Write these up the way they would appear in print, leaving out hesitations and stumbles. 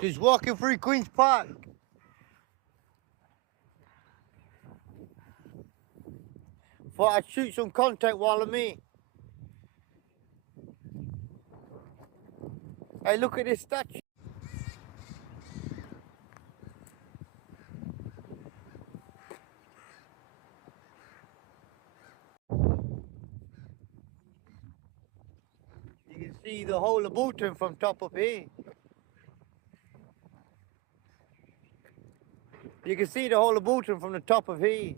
Just walking through Queen's Park. Thought I'd shoot some content while I'm here. Hey, look at this statue. You can see the whole of Bolton from top up here. You can see the whole of Bolton from the top of here.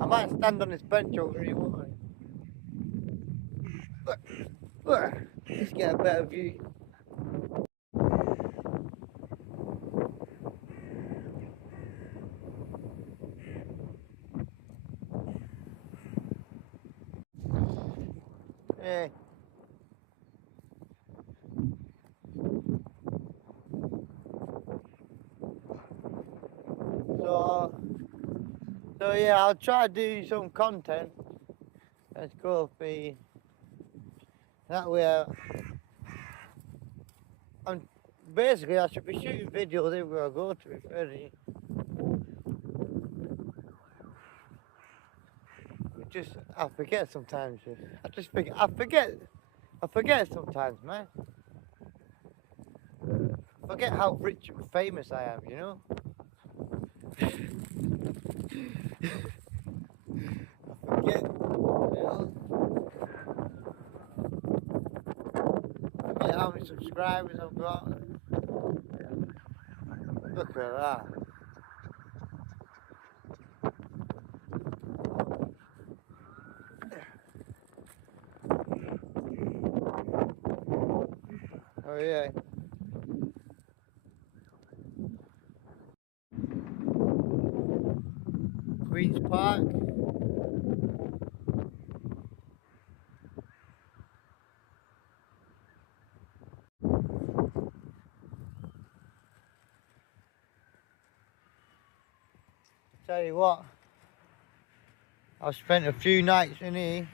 I might stand on this bench over here, won't I? Let's get a better view. Yeah. So yeah, I'll try to do some content. Let's go for that way. I'm basically I should be shooting videos everywhere I go to. Be fair. Just I forget sometimes. I forget sometimes, man. I forget how rich and famous I am, you know. I forget, forget how many subscribers I've got. Look at that. Oh yeah. Queen's Park. Tell you what, I've spent a few nights in here.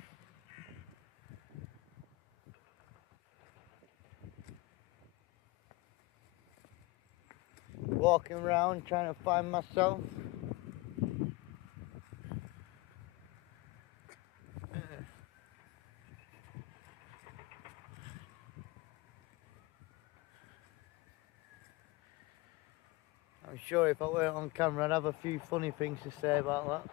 Walking around trying to find myself. I'm sure if I weren't on camera I'd have a few funny things to say about that.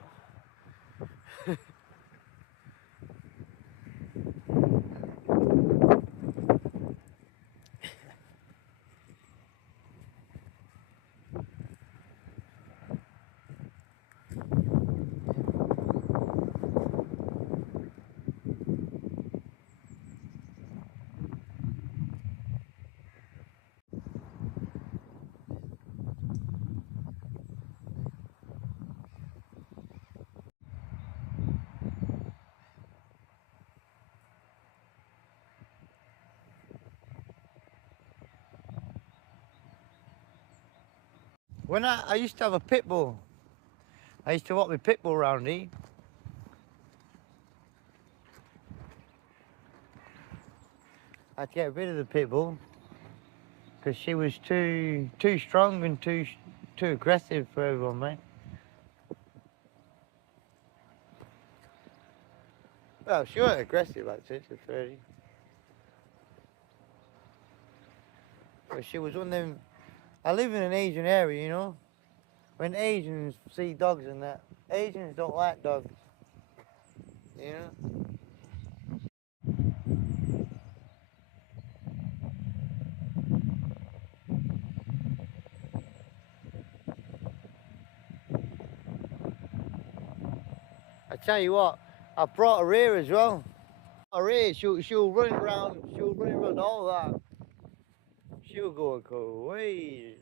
When I used to have a pit bull. I used to walk with pit bull around here. I had to get rid of the pit bull because she was too strong and too aggressive for everyone, mate. Well, she wasn't aggressive like this, it's 30. But she was one of them. I live in an Asian area, you know. When Asians see dogs and that, Asians don't like dogs, you know. I tell you what, I brought her here as well. Her here, she'll run around all that. She'll go away.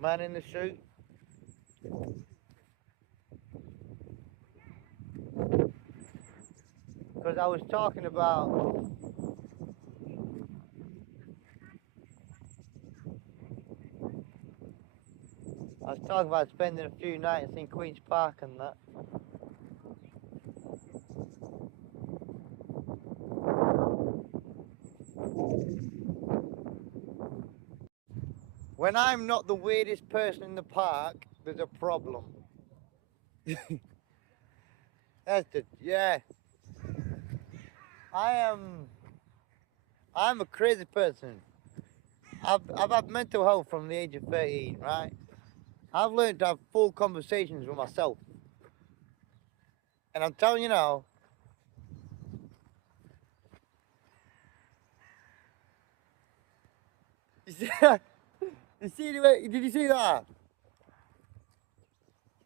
Man in the suit. Because I was talking about spending a few nights in Queen's Park and that. when I'm not the weirdest person in the park, there's a problem. That's the, yeah. I'm a crazy person. I've had mental health from the age of 13, right? I've learned to have full conversations with myself. And I'm telling you now, you see, you see the way, did you see that?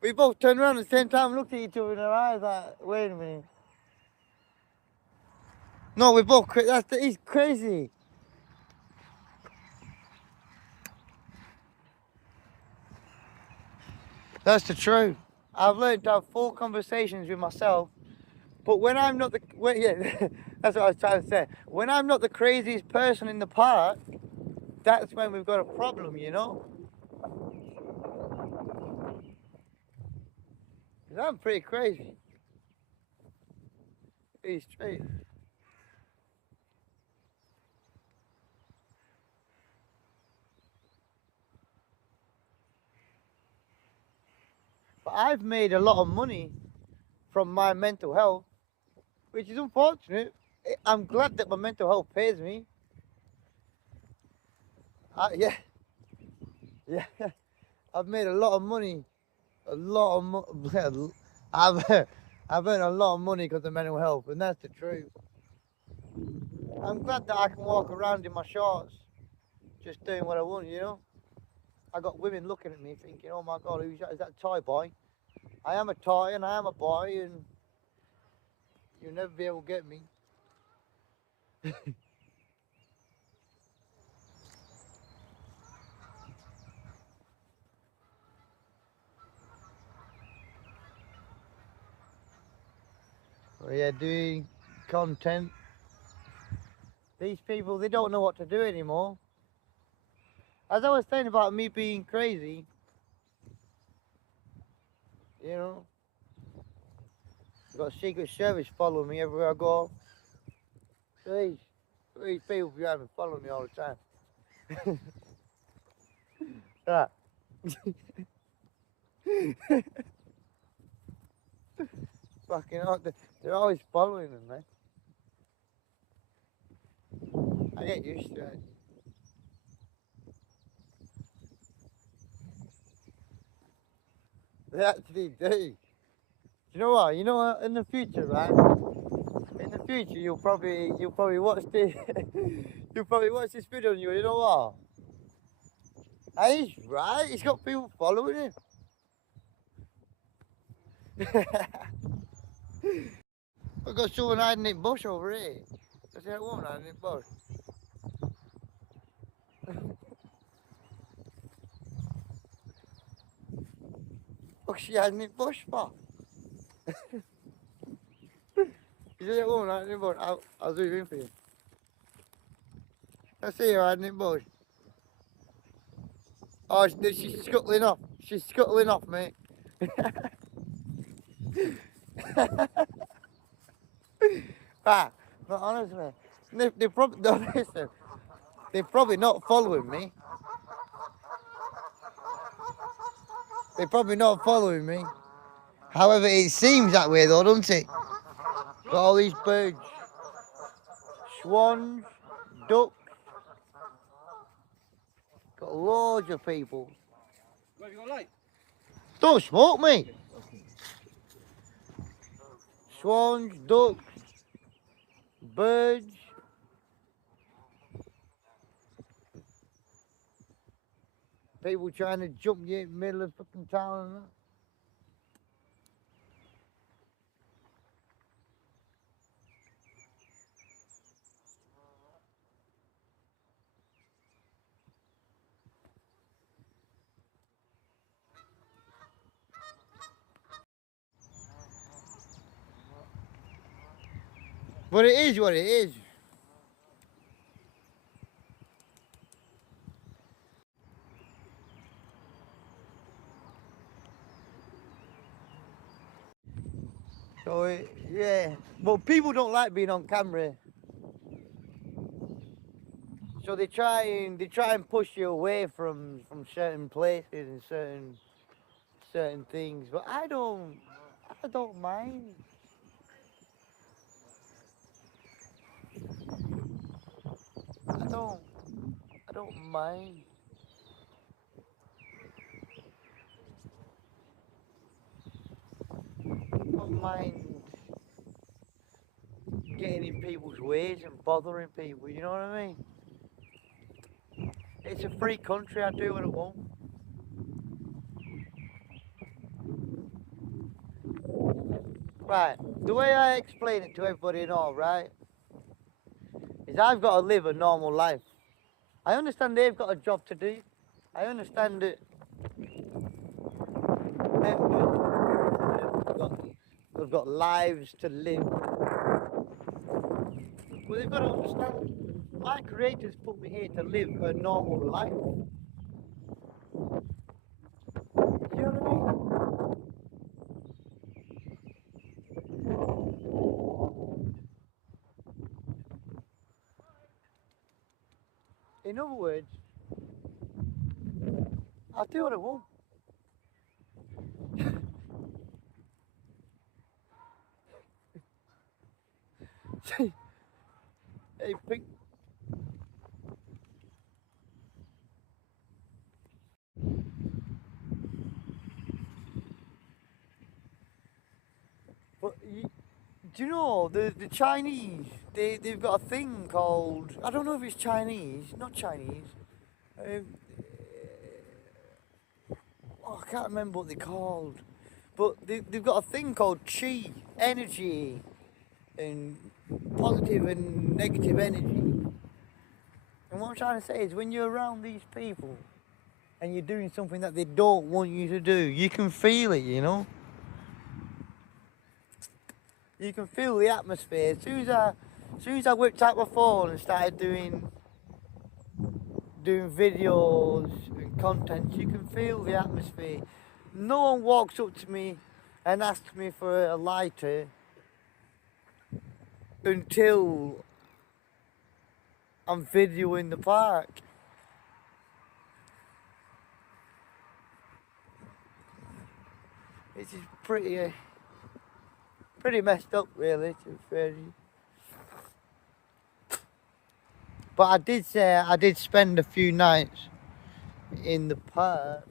We both turned around at the same time and looked at each other in our eyes like, wait a minute. No, we're both he's crazy. That's the truth. I've learned to have full conversations with myself, but when I'm not the, yeah, that's what I was trying to say. When I'm not the craziest person in the park, that's when we've got a problem, you know? 'Cause I'm pretty crazy. Pretty straight. But I've made a lot of money from my mental health, which is unfortunate. I'm glad that my mental health pays me. Yeah, yeah. I've made a lot of money. A lot of money. I've, I've earned a lot of money because of mental health, and that's the truth. I'm glad that I can walk around in my shorts, just doing what I want, you know? I got women looking at me thinking, oh my God, who's that? Is that a toy boy? I am a toy and I am a boy, and you'll never be able to get me. Well, yeah, doing content. These people, they don't know what to do anymore. As I was saying about me being crazy, you know, I've got Secret Service following me everywhere I go. These people behind me following me all the time. Yeah. Fucking hell, they're always following me, man. I get used to it. They actually do. You know what? You know what? In the future, right? In the future, you'll probably watch this. You'll probably watch this video, and you know what? He's right. He's got people following him. I've got someone hiding in bush over here. I see that woman hiding in bush. What's she hiding in bush for? You see that woman hiding in bush? I'll zoom in for you. I see her hiding in bush. Oh, she's scuttling off. She's scuttling off, mate. Ah, but honestly, they probably, no, listen, they're probably not following me. They're probably not following me. However, it seems that way though, doesn't it? Got all these birds, swans, ducks, got loads of people. Where have you got light? Don't smoke me. Swans, ducks, birds. People trying to jump you in the middle of fucking town and that. But it is what it is. So, yeah. But people don't like being on camera. So they try and push you away from certain places and certain things, but I don't mind. I don't I don't mind. I don't mind getting in people's ways and bothering people. You know what I mean? It's a free country. I do what I want. Right. The way I explain it to everybody and all, right, is I've got to live a normal life. I understand they've got a job to do. I understand that they've got lives to live. Well, they've got to understand my creators put me here to live a normal life. You know what I mean? In other words, I'll do what I want. Hey, but do you know the Chinese? They've got a thing called, I don't know if it's Chinese, not Chinese. Um, oh, I can't remember what they're called, but they've got a thing called chi, energy, and positive and negative energy. And what I'm trying to say is, when you're around these people and you're doing something that they don't want you to do, you can feel it. You can feel the atmosphere. As soon as I whipped out my phone and started doing videos and content, you can feel the atmosphere. No one walks up to me and asks me for a lighter until I'm videoing the park. It's just pretty messed up, really, to be fair. But I did say I did spend a few nights in the park.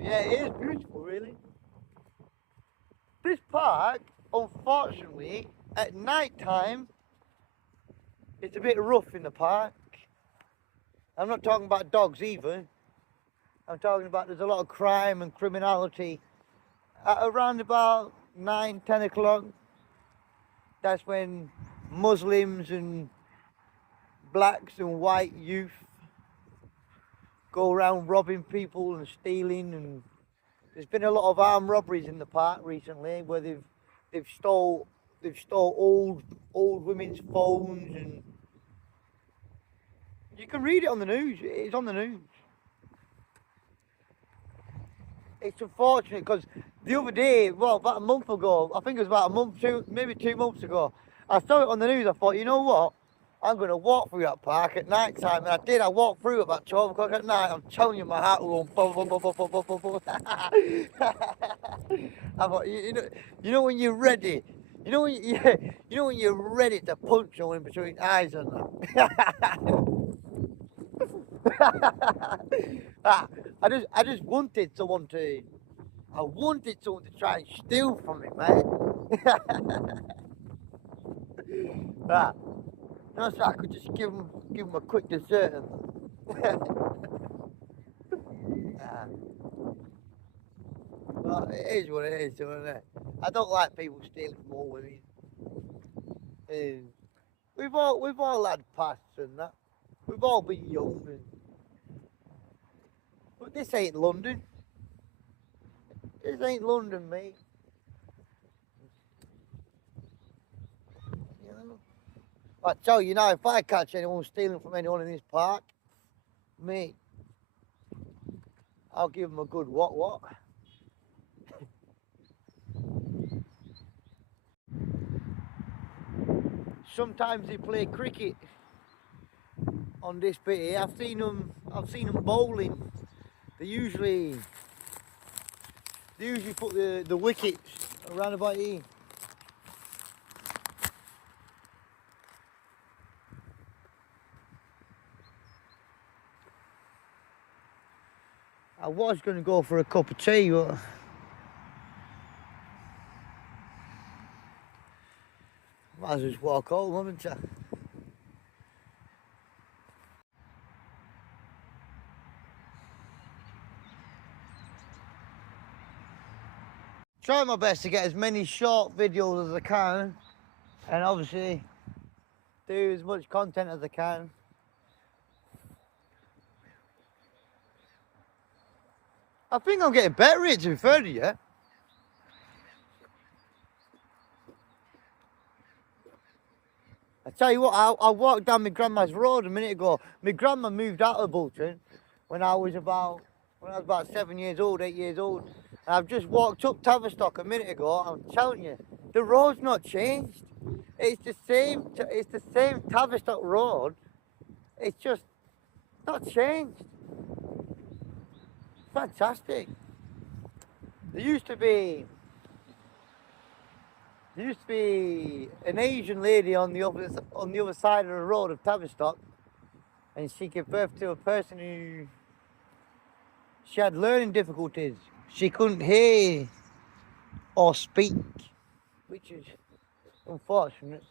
Yeah, it is beautiful, really. This park, unfortunately, at night time, it's a bit rough in the park. I'm not talking about dogs either. I'm talking about there's a lot of crime and criminality. At around about 9, 10 o'clock, that's when Muslims and blacks and white youth go around robbing people and stealing, and there's been a lot of armed robberies in the park recently where they've stole old women's phones, and you can read it on the news. It's on the news. It's unfortunate because the other day, well, about a month ago, I think it was about a month, maybe 2 months ago, I saw it on the news. I thought, you know what? I'm going to walk through that park at night time. And I did. I walked through about 12 o'clock at night. I'm telling you, my heart was going boom, boom, boom, boom, boom, boom, boom, boom. I thought, you know when you're ready. You know when you know when you're ready to punch someone in between the eyes and that. Ah, I just wanted someone to. I wanted someone to try and steal from me, man. Ah, no, so I could just give him a quick dessert. Ah, well, it is what it is, isn't it? I don't like people stealing from all women. And we've all had pasts and that. We've all been young, but this ain't London. This ain't London, mate. You know. I tell you now, if I catch anyone stealing from anyone in this park, mate, I'll give them a good what. sometimes they play cricket on this bit here. I've seen them bowling. They usually put the wickets around about here. I was going to go for a cup of tea, but might as well just walk home, haven't I? Try my best to get as many short videos as I can, and obviously do as much content as I can. I think I'm getting better at it, to be fair to you. I tell you what, I walked down my grandma's road a minute ago. My grandma moved out of Bolton when I was about 7 years old, 8 years old. And I've just walked up Tavistock a minute ago. I'm telling you, the road's not changed. It's the same Tavistock road. It's just not changed. Fantastic. There used to be an Asian lady on the other side of the road of Tavistock, and she gave birth to a person who she had learning difficulties. She couldn't hear or speak, which is unfortunate,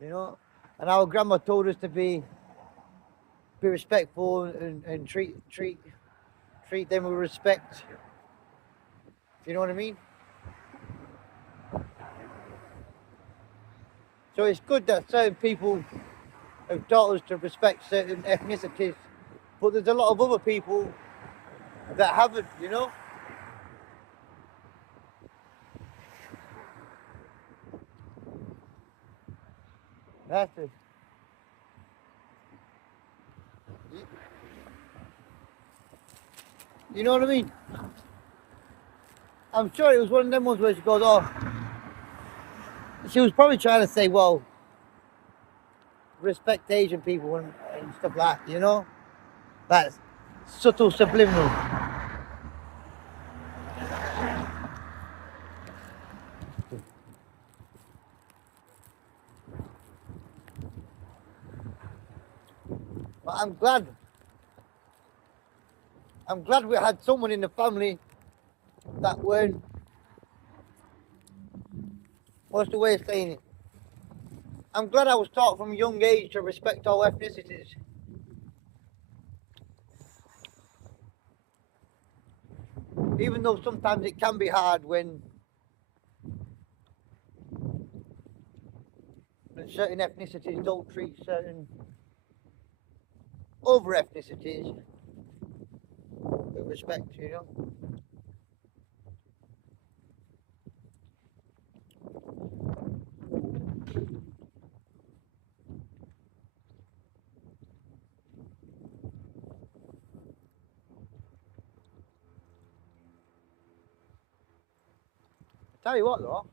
you know. And our grandma told us to be respectful and treat them with respect. You know what I mean? So it's good that certain people have taught us to respect certain ethnicities, but there's a lot of other people that haven't, you know? That's it. You know what I mean? I'm sure it was one of them ones where she goes, oh, she was probably trying to say, well, respect Asian people and stuff like that, you know? That's subtle subliminal. But I'm glad we had someone in the family that weren't, what's the way of saying it? I'm glad I was taught from a young age to respect all ethnicities. Even though sometimes it can be hard when certain ethnicities don't treat certain other ethnicities with respect, you know. Tell you what though,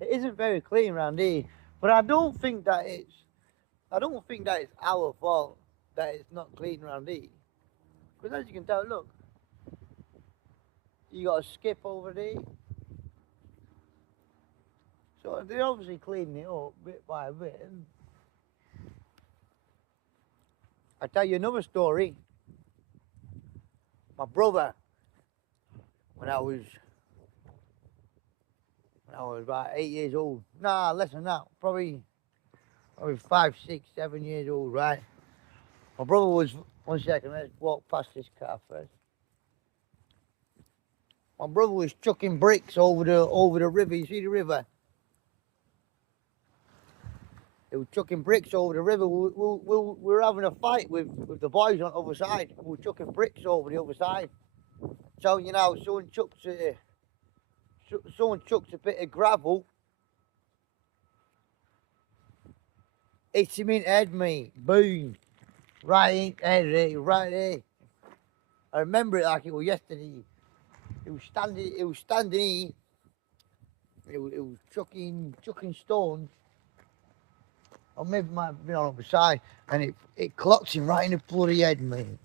it isn't very clean around here, but I don't think that it's our fault that it's not clean around here. Because as you can tell, look, you got a skip over there. So they're obviously cleaning it up bit by bit. And I tell you another story. My brother, when I was about 8 years old, nah, less than that, probably 5, 6, 7 years old, right? My brother was, one second, let's walk past this car first. My brother was chucking bricks over the river. You see the river? They were chucking bricks over the river. We were having a fight with the boys on the other side. We were chucking bricks over the other side. So, you know, someone chucks a bit of gravel. Hits him in the head, mate. Boom. Right in the head, right there. I remember it like it was yesterday. It was standing here. It was chucking stones. Or maybe it might have been on the side. And it clocked him right in the bloody head, mate.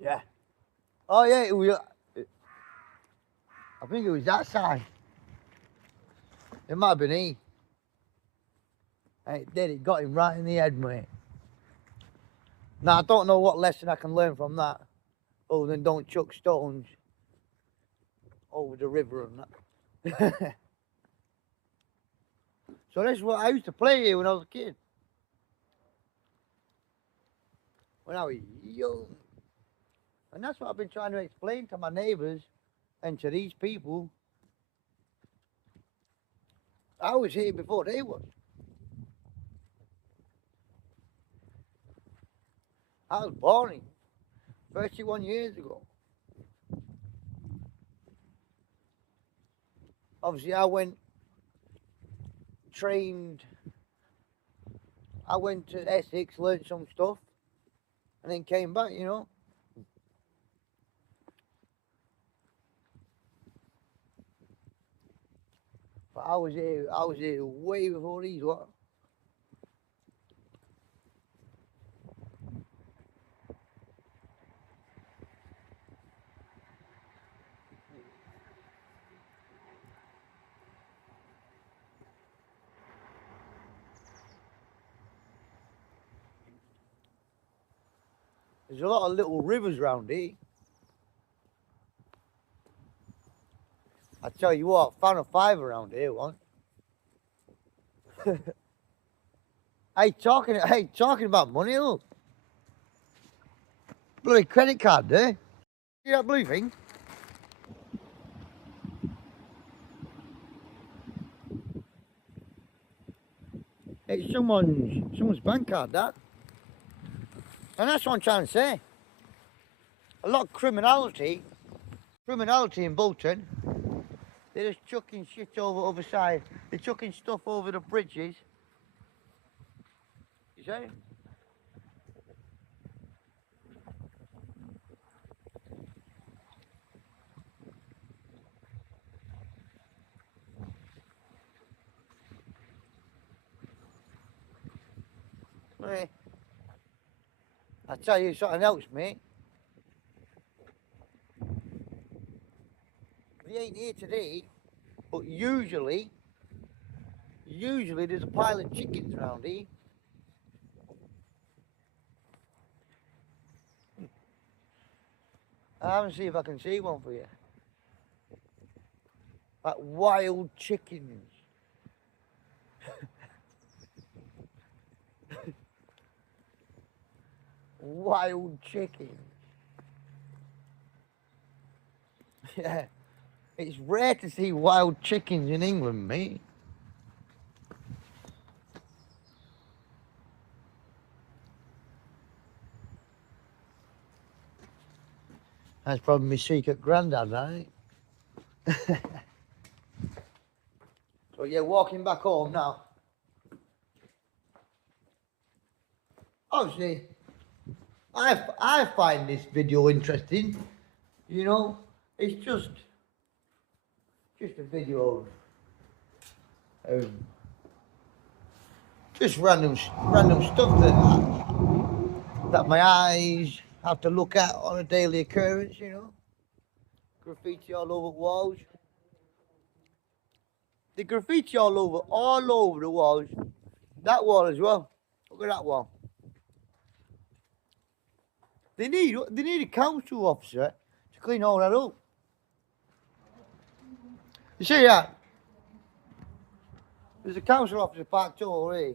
Yeah. Oh yeah, it was. I think it was that side. It might have been he. And it did. It got him right in the head, mate. Now I don't know what lesson I can learn from that, other than don't chuck stones over the river and that. So that's what I used to play here when I was a kid. When I was young. And that's what I've been trying to explain to my neighbours and to these people. I was here before they was. I was born here 31 years ago. Obviously, I went to Essex, learned some stuff, and then came back, you know. But I was here way before these lot. There's a lot of little rivers round here. I tell you what, found a five around here once. Talking about money, look. Bloody credit card there. See that blue thing? It's someone's bank card, that. And that's what I'm trying to say. A lot of criminality in Bolton. They're just chucking shit over the other side. They're chucking stuff over the bridges. You see? Hey, I tell you something else, mate. We ain't here today, but usually there's a pile of chickens around here. I haven't seen if I can see one for you. Like wild chickens. Wild chickens. Yeah. It's rare to see wild chickens in England, mate. That's probably my secret granddad, right? So yeah, walking back home now. Obviously, I find this video interesting. You know, it's just a video of just random stuff that my eyes have to look at on a daily occurrence. You know, graffiti all over walls. The graffiti all over the walls. That wall as well. Look at that wall. They need a council officer to clean all that up. You see that? There's a council officer parked over here.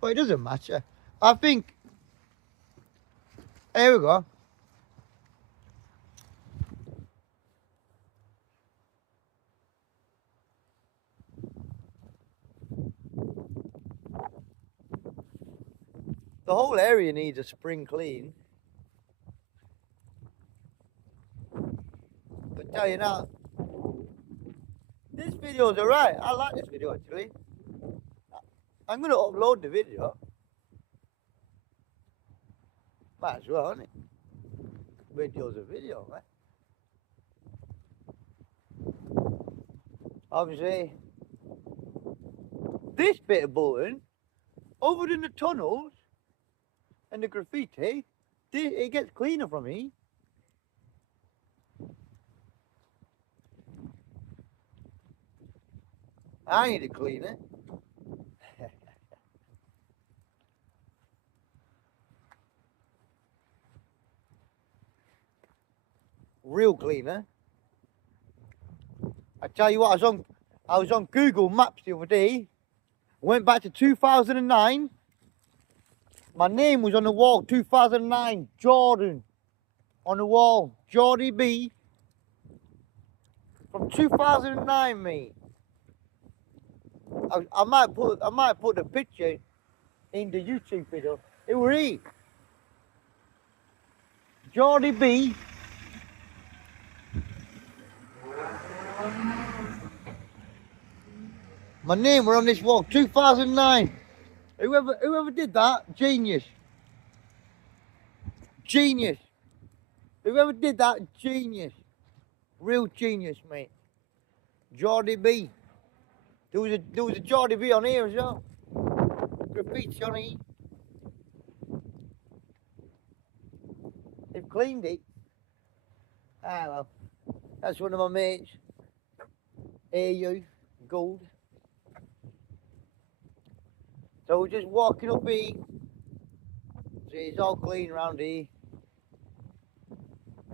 But it doesn't matter. I think. Here we go. The whole area needs a spring clean. But tell you now, this video's alright. I like this video actually. I'm gonna upload the video. Might as well, isn't it? Video's a video, right? Obviously, this bit of Bolton, other than the tunnels and the graffiti, it gets cleaner from me. I need to clean it. Real cleaner. I tell you what, I was on Google Maps the other day. Went back to 2009. My name was on the wall, 2009, Jordan. On the wall, Jordy B. From 2009, mate. I might put the picture in the YouTube video. It was he. Jordy B. My name were on this wall, 2009. Whoever did that, genius. Genius. Whoever did that, genius. Real genius, mate. Jordy B. There was a Jordy B on here as well. Graffiti on here. They've cleaned it. Ah well. That's one of my mates. AU Gold. So we're just walking up here. See, it's all clean around here.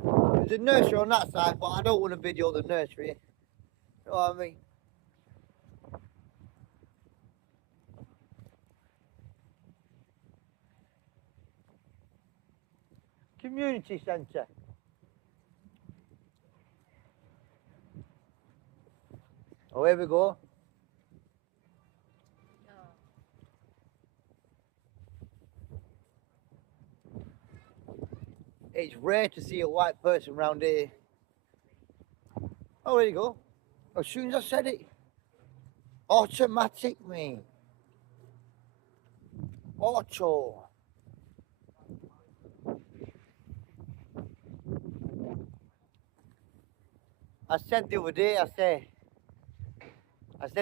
There's a nursery on that side, but I don't want to video the nursery. You know what I mean? Community centre. Oh, here we go. It's rare to see a white person around here. Oh, there you go. As soon as I said it, automatic, me. Auto. I said the other day, I said,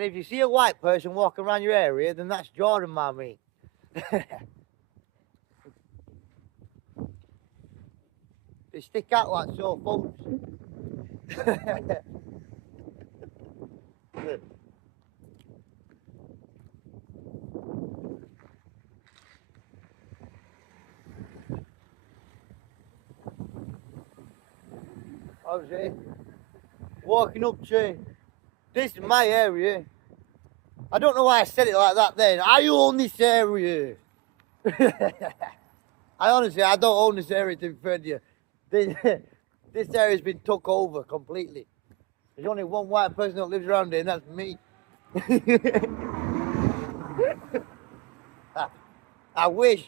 if you see a white person walking around your area, then that's Jordan, mommy. They stick out like sore thumbs. Obviously, walking up to, this is my area. I don't know why I said it like that then. I own this area. I don't own this area, to be fair to you. This area's been took over completely. There's only one white person that lives around here, and that's me. I wish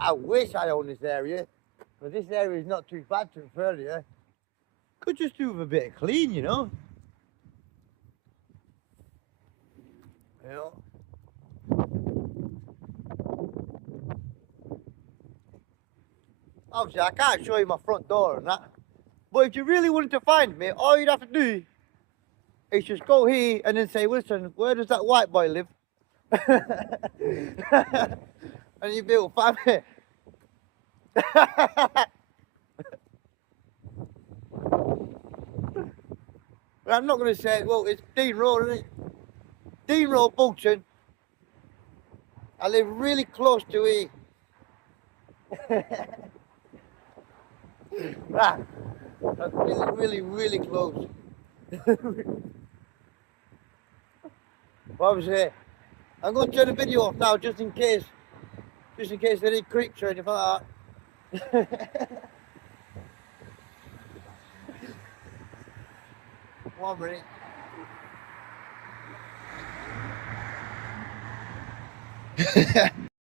I owned this area, but this area is not too bad, to be fair to you. Could just do with a bit of clean, you know. Obviously, I can't show you my front door and that. But if you really wanted to find me, all you'd have to do is just go here and then say, listen, where does that white boy live? And you'd be able to find me. But I'm not going to say, well, it's Dean Road, isn't it? Dean Road, Bolton. I live really close to here. Right. That's really close. Obviously, I'm going to turn the video off now just in case there any creeps or anything like that. 1 minute.